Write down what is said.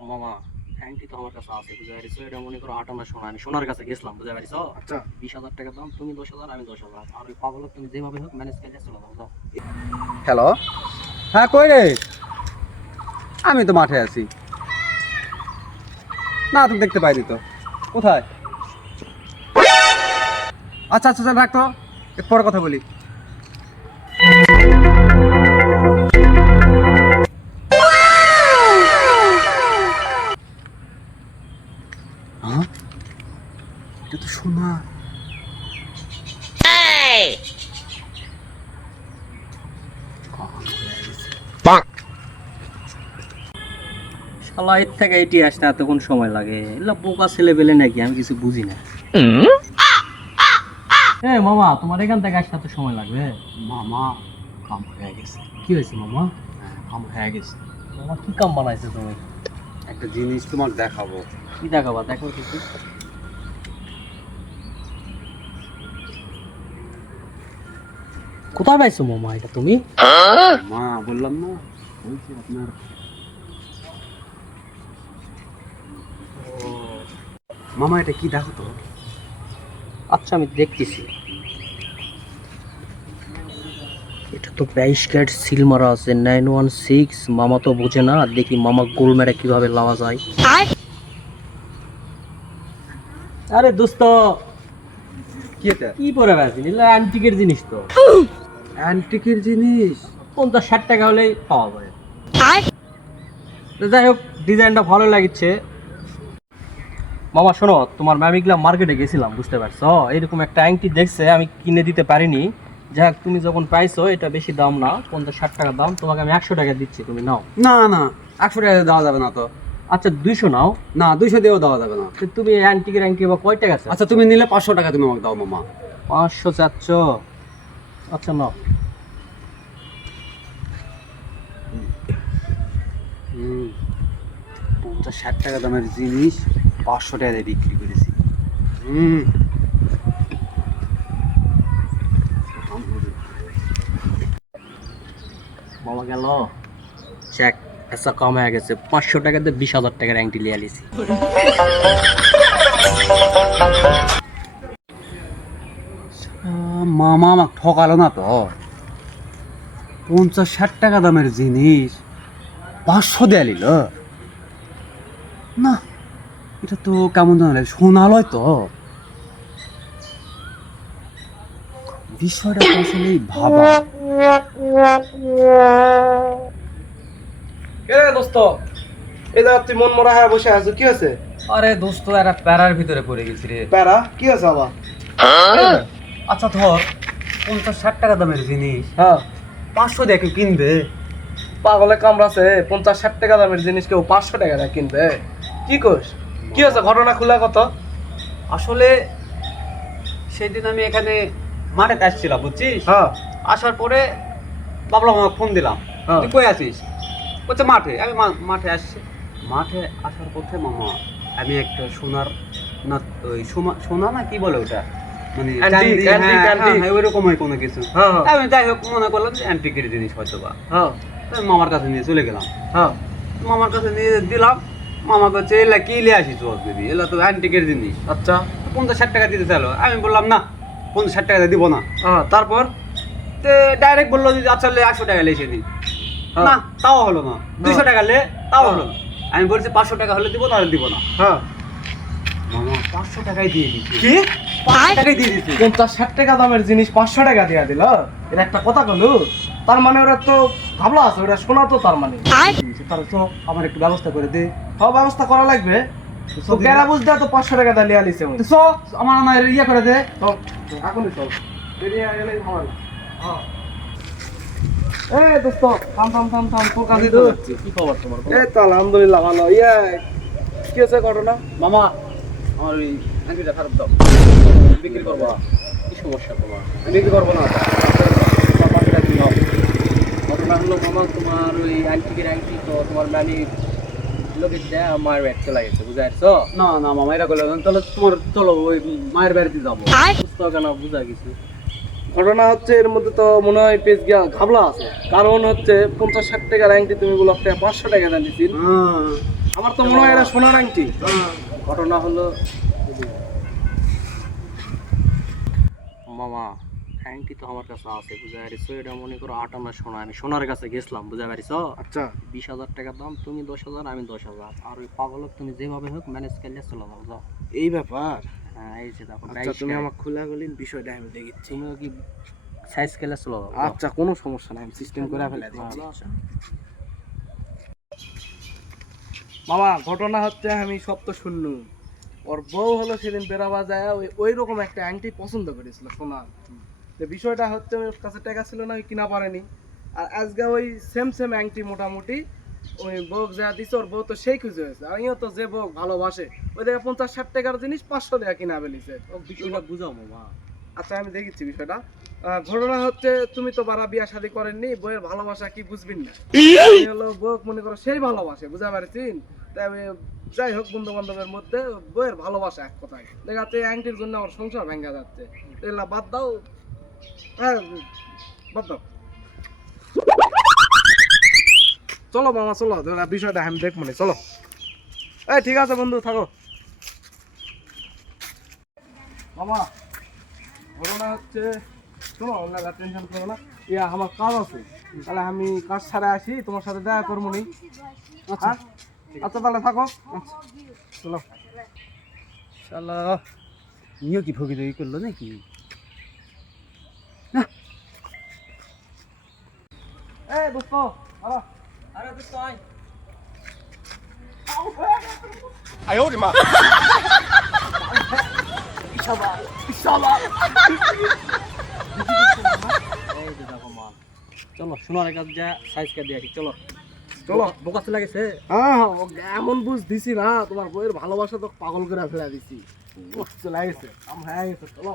মামা আংটি তো আমার কাছে আছে, বুঝতে পারিস? এটা মনে করো 58 সোনা, আমি সোনার কাছে গেছিলাম, বুঝতে পারিস? আচ্ছা 20,000 টাকা দাম, তুমি 10,000, আমি 10,000, আর ওই পাগল তুমি যেভাবে হোক ম্যানেজ করে চলে যাও। হ্যালো, হ্যাঁ কই রে? আমি তো মাঠে আছি। না তুমি দেখতে পাইনি তো। কোথায়? আচ্ছা আচ্ছা রাখ তো, একটু পরে কথা বলি। হ্যাঁ, এটা তো সোনা। শালা এর থেকে এটি আসতে এতক্ষণ সময় লাগে? এগুলো বোকা ছেলে পেলে নাকি, আমি কিছু বুঝি না। মামা, তোমার এখান থেকে আসতে এত সময় লাগবে? মামা কাম হয়ে গেছে। কি হয়েছে মামা? কাম হয়ে গেছে। মামা কি কাম বানাইছো তুমি? একটা জিনিস তোমার দেখাবো। কি দেখাবা, দেখো কিছু। কোথায় পাইছো মামা এটা তুমি? মা বললাম না, বলছি আপনার মামা এটা কি দেখো তো। আচ্ছা আমি দেখতেছি। এটা তো 22 ক্যারেট সিল মারা আছে, 916। মামা তো বোঝে না, দেখি মামা গোল মেরে কিভাবে লাওয়া যায়। আরে দোস্ত, কি এটা? কি পরে বেড়াচ্ছি? নিলে অ্যান্টিকের জিনিস তো। অ্যান্টিকের জিনিস। 50-60 টাকা হলেই পাওয়া যায়। তো যাই হোক, ডিজাইনটা ভালো লাগছে। মামা শোনো, তোমার ম্যামিগুলা মার্কেটে গেছিলাম, বুঝতে পারছো? এরকম একটা আংটি দেখছে, আমি কিনে দিতে পারিনি। যাই হোক, তুমি যখন পাইছো, এটা বেশি দাম না, 50-60 টাকা দাম, তোমাকে আমি 100 টাকা দিচ্ছি, তুমি নাও। না না, 100 টাকা দেওয়া যাবে না তো। আচ্ছা 200 নাও। না 200 দিয়েও দেওয়া যাবে না। তো তুমি অ্যান্টিকের আংটি বা কয় টাকা আছে? আচ্ছা তুমি নিলে 500 টাকা তুমি আমাকে দাও মামা। 500 চাচ্ছ? আচ্ছা নাও। হুম, 50-60 টাকা দামের জিনিস 500 টাকা দিয়ে বিক্রি করেছি। হুম, মামা গেল চেক, এসা কম হয়ে গেছে। 500 টাকাতে 20,000 টাকার অ্যাংটি লিয়ে আলিছি। মামা আমাকে ঠকালো না তো? 50-60 টাকা দামের জিনিস 500 দেয়া নিল না। এটা তো কেমন জানলে সোনালয় তো। বিষয়টা তো আসলেই ভাবা। দোস্ত, এই দেখ তুই মন মরা হয়ে বসে আছো, কি আছে? আরে দোস্ত, এরা প্যারার ভিতরে পড়ে গেছি রে। প্যারা কি আছে আবার? আচ্ছা ধর 50-60 টাকা দামের জিনিস হ্যাঁ, 500 দিয়ে কেউ কিনবে? পাগলে কামড়াছে। 50-60 টাকা দামের জিনিস কেউ 500 টাকা দিয়ে কিনবে? কি কোস? কি আছে ঘটনা, খুলা কত? আসলে সেদিন আমি এখানে মাঠে আসছিলাম, বুঝছিস? হ্যাঁ আসার পরে ভাবলাম আমাকে ফোন দিলাম, হ্যাঁ। তুই কই আছিস? বলছে মাঠে। আমি মাঠে আসছি। মাঠে আসার পথে মামা আমি একটা সোনার, না ওই সোনা না কি বলে ওটা, মানে Antique, চাঁদি, হ্যাঁ, antique, হ্যাঁ, antique। হ্যাঁ, ওইরকমই কোনো কিছু। হ্যাঁ হ্যাঁ আমি যাই হোক মনে করলাম যে অ্যান্টিকের জিনিস হয়তো বা। হ্যাঁ তো আমি মামার কাছে নিয়ে চলে গেলাম। হ্যাঁ। মামার কাছে নিয়ে দিলাম। মামা কাছে এলা কি লিয়ে আসিস দিদি, এলা তো অ্যান্টিকের জিনিস। আচ্ছা 50-60 টাকা দিতে চাইলো। আমি বললাম না, 50-60 টাকা দিব না। হ্যাঁ, তারপর? তো ডাইরেক্ট বললো যে আচ্ছা 100 টাকা লেসে দিই। হ্যাঁ। না তাও হলো না। 200 টাকা লে, তাও হ্যাঁ। হলো না। আমি বলছি 500 টাকা হলে দিব, তাহলে দিব না। হ্যাঁ। মামা 500 টাকাই দিয়ে দিচ্ছি। কি? 500 টাকাই দিয়ে দিচ্ছি। 50-60 টাকা দামের জিনিস 500 টাকা দিয়ে দিল? এটা একটা কথা কলু? তার মানে ওরা তো ভাবলা আছে, ওরা শোনা তো তার মানে। তাহলে তো আমার একটু ব্যবস্থা করে দে। সব ব্যবস্থা করা লাগবে। তো কেরা বুঝতে তো 500 টাকা দিয়ে লিয়া লিছে। তো আমার আমার ইয়ে করে দে। চল এখনই চল, বেরিয়ে গেলেই ভালো। হ্যাঁ। এই দোস্ত, থাম থাম থাম থাম, তোর কাছে তো যাচ্ছি। কি খবর তোমার? এই তো আলহামদুলিল্লাহ ভালো। কি আছে ঘটনা? মামা আমার ওই আংটিটা ফেরত দাও। বিক্রি করবো। কি সমস্যা তোমার? বিক্রি করবো না। ঘটনা হলো মামা, তোমার ওই অ্যান্টিকের আংটি তো তোমার ম্যামি লোকে দেয়, আমার ব্যাগ চলে গেছে, বুঝতে পারছো? না না মামা এটা করলে তাহলে তোমার চলো ওই মায়ের বাড়িতে যাবো। বুঝতে কেন, বুঝা কিছু। ঘটনা হচ্ছে এর মধ্যে তো মনে হয় পেজ গিয়া ঘাবলা আছে। কারণ হচ্ছে 50-60 টাকার আংটি তুমি গুলো 500 টাকা দিয়ে দিছিল। আমার তো মনে হয় এটা সোনার আংটি। ঘটনা হলো মামা আংটি তো আমার কাছে আছে বুঝতে পারিস, এটা মনে করো 58 সোনা, আমি সোনার কাছে গেছিলাম বুঝতে পারিস। আচ্ছা 20,000 টাকা দাম, তুমি 10,000 আমি 10,000, আর ওই পাগলক তুমি যেভাবে হোক ম্যানেজ করলে চলে যাও যাও। এই ব্যাপার। হ্যাঁ এই যে দেখো আচ্ছা তুমি আমাকে খুলে বলিন বিষয়টা, আমি দেখি। তুমিও কি সাইজ খেলে চলে যাও। আচ্ছা কোনো সমস্যা নাই, আমি সিস্টেম করে ফেলে দিচ্ছি। আচ্ছা। মামা ঘটনা হচ্ছে আমি সব তো শুনলু, ওর বউ হলো সেদিন বেড়াবা যায় ওই রকম একটা আংটি পছন্দ করেছিল সোনার। তো বিষয়টা হচ্ছে ওর কাছে টাকা ছিল না, ওই কিনা পারেনি। আর আজকে ওই সেম সেম আংটি মোটামুটি ওই বউ যা দিছে, ওর বউ তো সেই খুশি হয়েছে। আমিও তো যে বউ ভালোবাসে, ওই দেখে 50-60 টাকার জিনিস 500 টাকা কিনা ফেলিছে। ও বিষয়টা বুঝাও মামা। আচ্ছা আমি দেখেছি বিষয়টা। ঘটনা হচ্ছে তুমি তো বারা বিয়া শাদী করেননি, বইয়ের ভালোবাসা কি বুঝবেন না। আমি হলো বউ মনে করো সেই ভালোবাসে, বুঝা পারছেন। তাই আমি যাই হোক বন্ধু বান্ধবের মধ্যে বইয়ের ভালোবাসা এক কথায় দেখাচ্ছে, আংটির জন্য আমার সংসার ভেঙে যাচ্ছে। এগুলা বাদ দাও, হ্যাঁ বাদ দাও। চলো মামা চলো, বিষয়টা আমি দেখবো না, চলো। এই ঠিক আছে বন্ধু থাকো। মামা ঘটনা হচ্ছে শোনো, আপনারা টেনশন করো না, ইয়া আমার কাজ আছে, তাহলে আমি কাজ ছাড়া আসি, তোমার সাথে দেখা করবো নি। আচ্ছা আচ্ছা তাহলে থাকো। আচ্ছা চলো। শালা নিও কি ফকির করলো নাকি? এই দোস্ত আরে আরে দোস্ত আয়। এই যে দেখো মাল, চলো সোনার কাছে যা সাইজ কে দিয়ে আসি, চলো চলো। বোকা চলে গেছে। হ্যাঁ এমন বুঝ দিছি না, তোমার বইয়ের ভালোবাসা তো পাগল করে ফেলে দিছি। চলে গেছে, হয়ে গেছে, চলো।